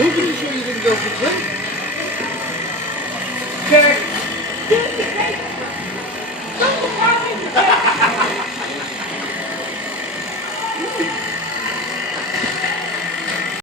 Who can you sure you didn't go for drink? Check.